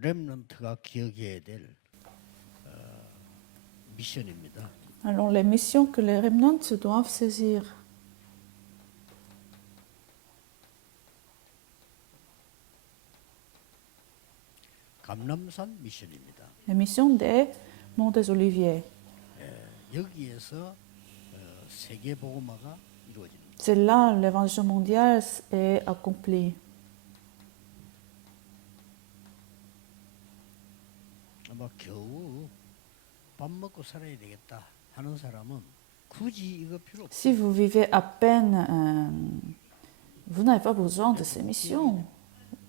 렘넌트가 기억해야 될 미션입니다. Alors, les missions que les remnants doivent saisir. 감람산 미션입니다. La mission des Monts des Oliviers. 여기에서 세계 복음화가 이루어집니다. C'est là l'évangile mondial est accompli. 아마 겨우 밥 먹고 살아야 되겠다 하는 사람은 굳이 이거 필요 없어요. Si vous vivez à peine, vous n'avez pas besoin de ces missions.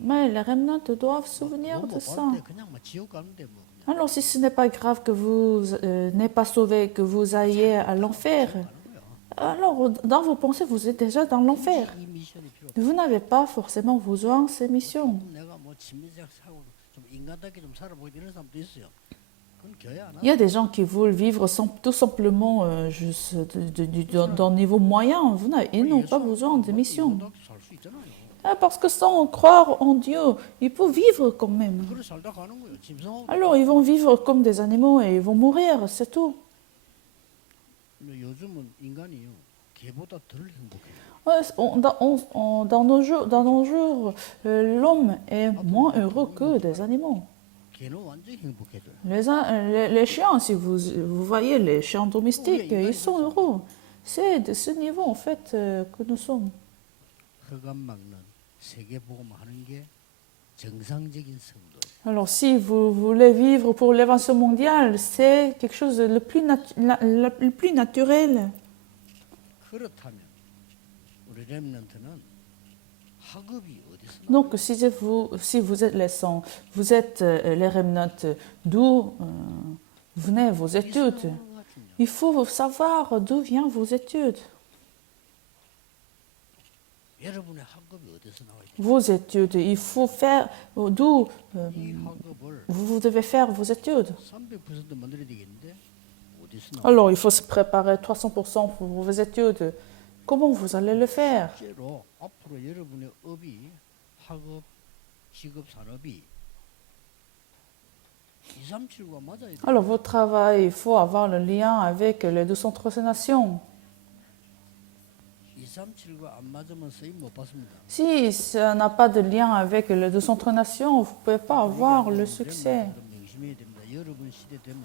Mais les remnants doivent souvenir de ça. 그냥 뭐 지옥 가는데 뭐. Alors, si ce n'est pas grave que vous n'êtes pas sauvé, que vous ayez à l'enfer, alors dans vos pensées, vous êtes déjà dans l'enfer. 이 미션이 필요 없어요. Vous n'avez pas forcément besoin de ces missions. 내가 뭐 진미적 사고 좀 인간답게 좀 살아보기 이런 사람도 있어요. 그건 교회 안 Il y a 하고. des gens qui veulent vivre tout simplement juste d'un niveau moyen. Ils n'ont pas besoin de missions. 살수 있잖아요. Parce que sans croire en Dieu, ils peuvent vivre quand même. 그래 살다 가는 거예요. 짐승하고. Alors ils vont vivre comme des animaux et ils vont mourir, c'est tout. 근데 요즘은 인간이요. 개보다 덜 행복해요. Ouais, dans nos jours, l'homme est moins heureux que des animaux. 개는 완전히 행복해져요. Les chiens, si vous voyez les chiens domestiques, ils sont heureux. C'est de ce niveau en fait que nous sommes. 흑암 막는 세계 복음하는 게 정상적인 성도예요. Alors si vous voulez vivre pour l'évangile mondial, c'est quelque chose de le plus naturel. 그렇다면 우리 렘넌트는 학업이 어디서 나와요? Donc si vous êtes les saints, vous êtes les remnants, d'où venaient vos études. Il faut savoir d'où viennent vos études. 여러분의 학업이 어디서 나와야 돼요? Vos études, il faut faire d'où 이 학업을 vous devez faire vos études. 300% 만들어야 되겠는데 어디서 나와요? Alors il faut se préparer 300% pour vos études. Comment vous allez le faire? 실제로 앞으로 여러분의 업이 학업, 직업, 산업이 237과 맞아야 돼요. Alors votre travail, il faut avoir le lien avec les 203 nations. 237과 안 맞으면 쓰임 못 받습니다. Si ça n'a pas de lien avec les 203 nations, vous ne pouvez pas avoir le succès. 명심해야 됩니다. 여러분 시대 되면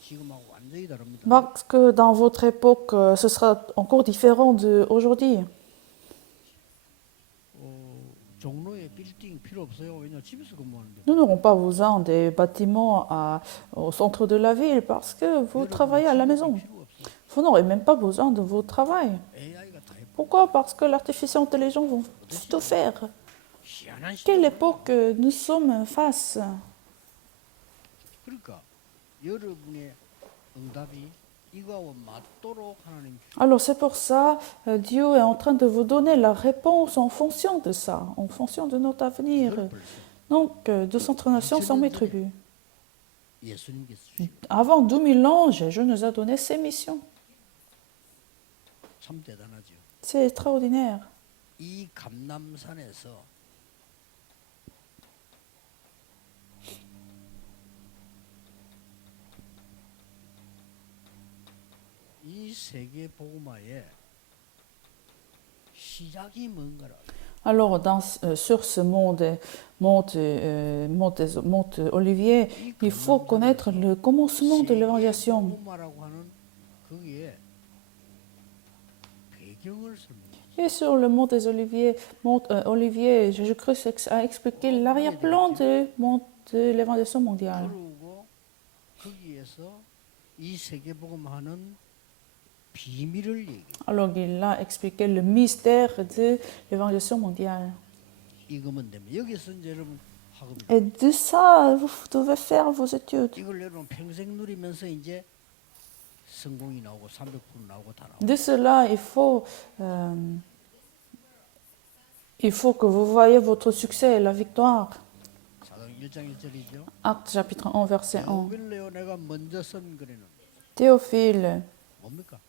지금하고 완전히 다릅니다. Parce que dans votre époque, ce sera encore différent d'aujourd'hui. 종로에 빌딩 필요 없어요. 왜냐 집에서 근무하는데. Nous n'aurons pas besoin des bâtiments au centre de la ville parce que vous travaillez à la maison. 필요 없어요. Vous n'aurez même pas besoin de votre travail. AI가 다 해요. Pourquoi? Parce que l'artificielle intelligente va tout faire. 희한한 시대. Quelle époque nous sommes face? 그러니까 여러분의 응답이 이거와 맞도록 하나님 Alors c'est pour ça, Dieu est en train de vous donner la réponse en fonction de ça, en fonction de notre avenir. Donc, 203 nations sont mes tribus. 예수님께서 주신 Avant 2000 ans, Jésus nous a donné ces missions. 참 대단하죠. C'est extraordinaire. 이 감람산에서 이 세계 복음화의 시작이 뭔가를 Alors, sur ce mont Olivier, il faut connaître le commencement de l'évangélisation. 복음화라고 하는 거기에 배경을 설명해요. Et sur le mont des Oliviers, Olivier, Jésus-Christ a expliqué l'arrière-plan de l'évangélisation mondiale. 그러고 거기에서 이 세계 복음화는 비밀을 얘기해요. Alors, il a expliqué le mystère de l'évangélisation mondiale. 이거면 되면 여기서 이제 여러분 학업 Et de ça, vous devez faire vos études. 이걸 여러분 평생 누리면서 이제 성공이 나오고 300% 나오고 다 나오고. De cela, il faut que vous voyez votre succès et la victoire. 사도행 1장 1절이죠. Acte chapitre 1, verset 1. 빌레오 내가 먼저 쓴 글에는 Théophile, 뭡니까?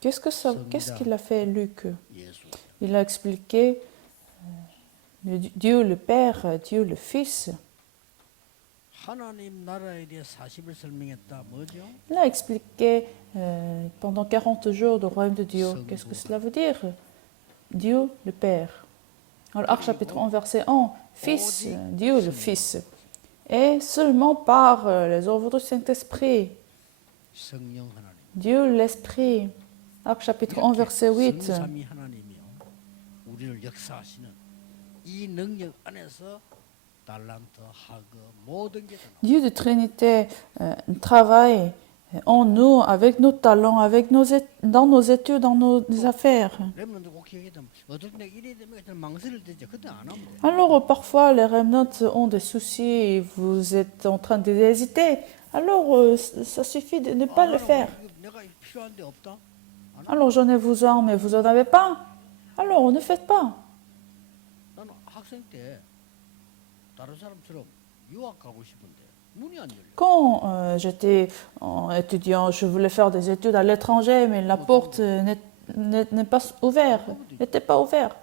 qu'est-ce qu'il a fait, Luc? 예수. Il a expliqué Dieu le Père, Dieu le Fils. 하나님 나라에 대해 사십을 설명했다. 뭐죠? Il a expliqué pendant 40 jours le royaume de Dieu. Qu'est-ce que cela veut dire? Dieu le Père. Alors, Acte chapitre 1, verset 1, Fils, Dieu le Fils. Et seulement par les œuvres du Saint-Esprit, 성령 하나님. Dieu l'Esprit. Acte chapitre 1, verset 8. 성삼위 하나님이요. 우리를 역사하시는 이 능력 안에서 달란트, 학업 모든 게 다 나와요. Dieu de Trinité travaille en nous, avec nos talents, avec dans nos études, dans nos affaires. 렘넌트 꼭 기억해야 어떨 때 이래 되면 그냥 망설일 때죠. 그때 안 하면 돼. Alors, parfois, les remnants ont des soucis et vous êtes en train d'hésiter. Alors, ça suffit de ne pas le faire. 내가 필요한데 없다. 안 하- Alors, j'en ai besoin, mais vous n'en avez pas. Alors, ne faites pas. 나는 학생 때 다른 사람처럼 유학 가고 싶은데 문이 안 열려. Quand j'étais étudiant, je voulais faire des études à l'étranger, mais la porte n'est pas ouverte, n'était pas ouverte.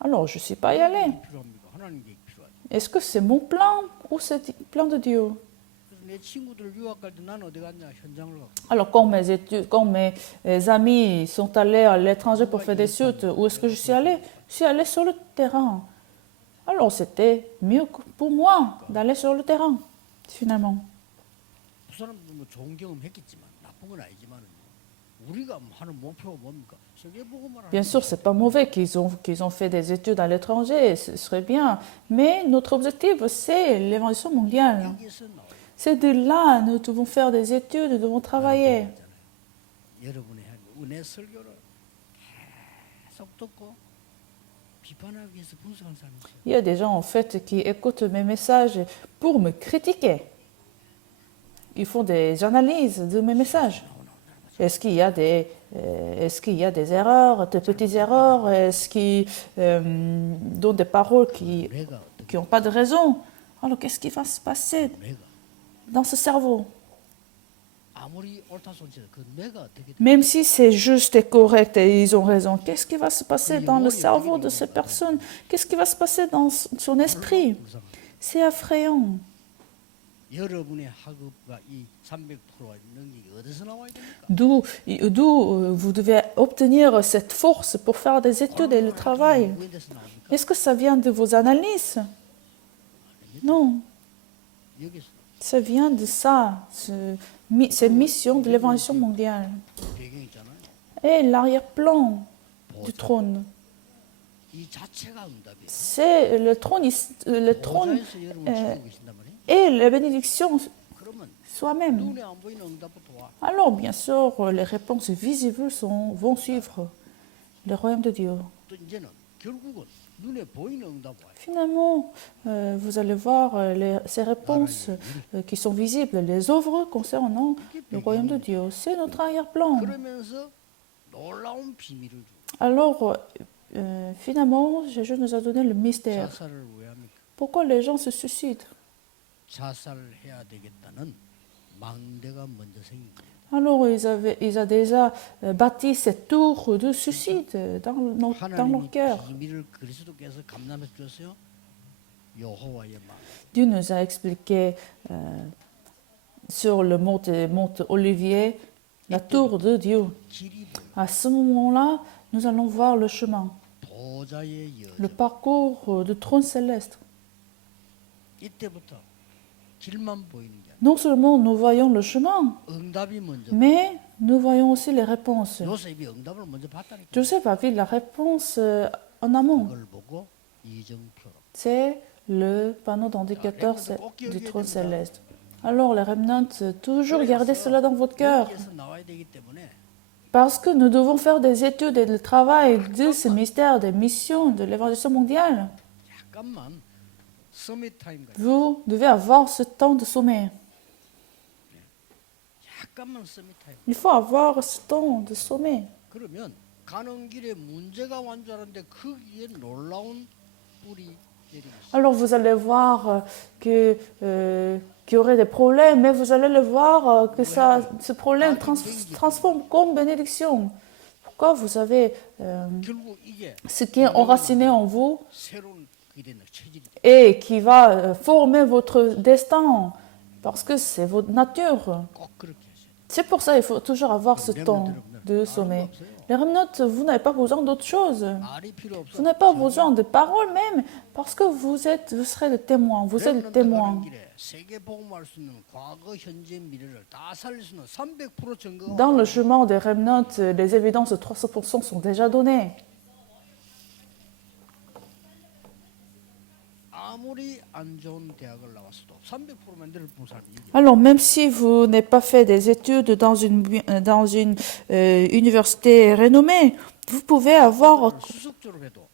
Alors, je ne suis pas y allé. 이게 필요합니까? 하나님 계획 필요하죠. Est-ce que c'est mon plan ou c'est le plan de Dieu? 그래서 내 친구들 유학 갈 때 나는 어디 갔냐? 현장을 가고. Alors, quand mes amis sont allés à l'étranger pour faire des études, où est-ce que je suis allée? Je suis allée sur le terrain. Alors, c'était mieux pour moi d'aller sur le terrain, finalement. 그 사람도 뭐 좋은 경험 했겠지만 나쁜 건 아니지만 우리가 하는 목표가 뭡니까? 세계 보고만 하는 Bien sûr, c'est pas mauvais qu'ils ont fait des études à l'étranger, ce serait bien. Mais notre objectif, c'est l'évolution mondiale. 여기에서 나와요. C'est de là, nous devons faire des études, nous devons travailler. 여러분의 은혜 설교를 계속 듣고 비판하기 위해서 분석하는 사람이 있어요. Il y a des gens, en fait, qui écoutent mes messages pour me critiquer. Ils font des analyses de mes messages. Est-ce qu'il y a des erreurs, de petites erreurs? Est-ce qu'ils donnent des paroles qui 내가 어떻게 n'ont pas de raison? Alors, qu'est-ce qui va se passer 내가 dans ce cerveau? 아무리 옳다 손치도 그 내가 어떻게 Même si c'est juste et correct et ils ont raison, qu'est-ce qui va se passer dans le cerveau de ces personnes? Qu'est-ce qui va se passer dans son esprit? 불쌍. C'est effrayant. 여러분의 학업과 이 300%의 능력이 어디서 나와야 됩니까? D'où vous devez obtenir cette force pour faire des études et le travail. 어디서 나옵니까? Est-ce que ça vient de vos analyses? Non, 여기서 ça vient de ça, ces missions de l'évolution mondiale. 배경 있잖아요. Et l'arrière-plan du trône. 이 자체가 응답이에요. C'est le trône 보좌에서 여러분을 지키고 계신단 말이에요. et la bénédiction 그러면 soi-même. 눈에 안 보이는 응답부터 와. Alors, bien sûr, les réponses visibles vont suivre le royaume de Dieu. 또 이제는 결국은 눈에 보이는 응답 와요. Finalement, vous allez voir ces réponses qui sont visibles, les œuvres concernant le royaume de Dieu. C'est notre arrière-plan. 그러면서 놀라운 비밀을 주고 Alors, finalement, Jésus nous a donné le mystère. 자살을 왜 합니까? Pourquoi les gens se suicident? 자살해야 되겠다는 망대가 먼저 생긴 거예요. Alors, ils ont déjà bâti cette tour de suicide dans 하나님이 leur cœur. 비밀을 그리스도께서 감남해 주셨어요. 여호와의 막 Dieu nous a expliqué sur le mont Olivier la tour de Dieu. 길이 보여. À ce moment-là, nous allons voir le chemin, 보좌의 le 여정. parcours du trône céleste. 이때부터 길만 보이는 게 아니라 Non seulement nous voyons le chemin, 응답이 먼저. mais nous voyons aussi les réponses. 요셉이 응답을 먼저 봤다니까. Joseph a vu la réponse en amont. 그걸 보고 이정표로. C'est le panneau d'indicateur du trône céleste. Alors les remnants, toujours gardez cela dans votre cœur. 여기에서 나와야 되기 때문에 Parce que nous devons faire des études et le travail de ce mystère, des missions de l'évangile mondiale. 약간만 서밋 타임 같은 Vous devez avoir ce temps de sommeil. 약간만 서밋 타임. Il faut avoir ce temps de sommeil. 그러면 가는 길에 문제가 완 줄 알았는데 거기에 놀라운 뿔이 내리고 있어요. Alors vous allez voir qu'il y aurait des problèmes, mais vous allez le voir que ce problème transforme comme bénédiction. Pourquoi vous avez 결국 이게 ce qui est enraciné en vous 새로운 그게 되는 체질이 et qui va former votre destin. Parce que c'est votre nature. 꼭 그렇게 하셔야 돼요. C'est pour ça qu'il faut toujours avoir ce temps de sommeil. Les remnotes, vous n'avez pas besoin d'autre chose. 말이 필요 없어. Vous n'avez pas besoin de paroles même, parce que vous serez le témoin. Vous êtes le témoin. 세계 복음할 수 있는 과거, 현재, 미래를 다 살릴 수 있는 300% 증거가 Dans le chemin des remnotes, les évidences de 300% sont déjà données. 아무리 안 좋은 대학을 나왔어도 300% 만들 사람이 여기 Alors, même si vous n'avez pas fait des études dans une université renommée, vous pouvez avoir 수석적으로 해도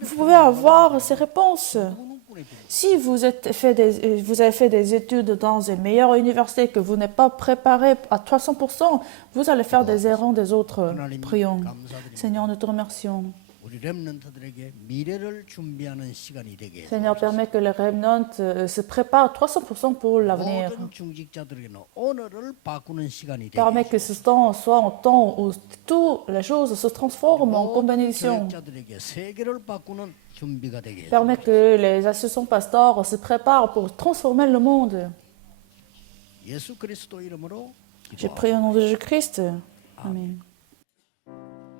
Vous pouvez avoir ces réponses. 눈꾼에 비는 Si vous avez fait des études dans une meilleure université que vous n'êtes pas préparé à 300%, vous allez faire des erreurs des autres. Prions. 감사드립니다. Seigneur, nous te remercions. 우리 렘넌트들에게 미래를 준비하는 시간이 되게 해서 Seigneur, permets que les remnants se préparent 300% pour l'avenir. 모든 중직자들에게는 오늘을 바꾸는 시간이 되게 Permets que ce temps soit un temps où toutes les choses se transforment en 모든 bénédiction. 교육자들에게 세계를 바꾸는 준비가 되게 해서 Permets que les associations pastores se préparent pour transformer le monde. 예수 그리스도 이름으로 J'ai 기도하옵나이다. prié au nom de Jésus-Christ. Amen.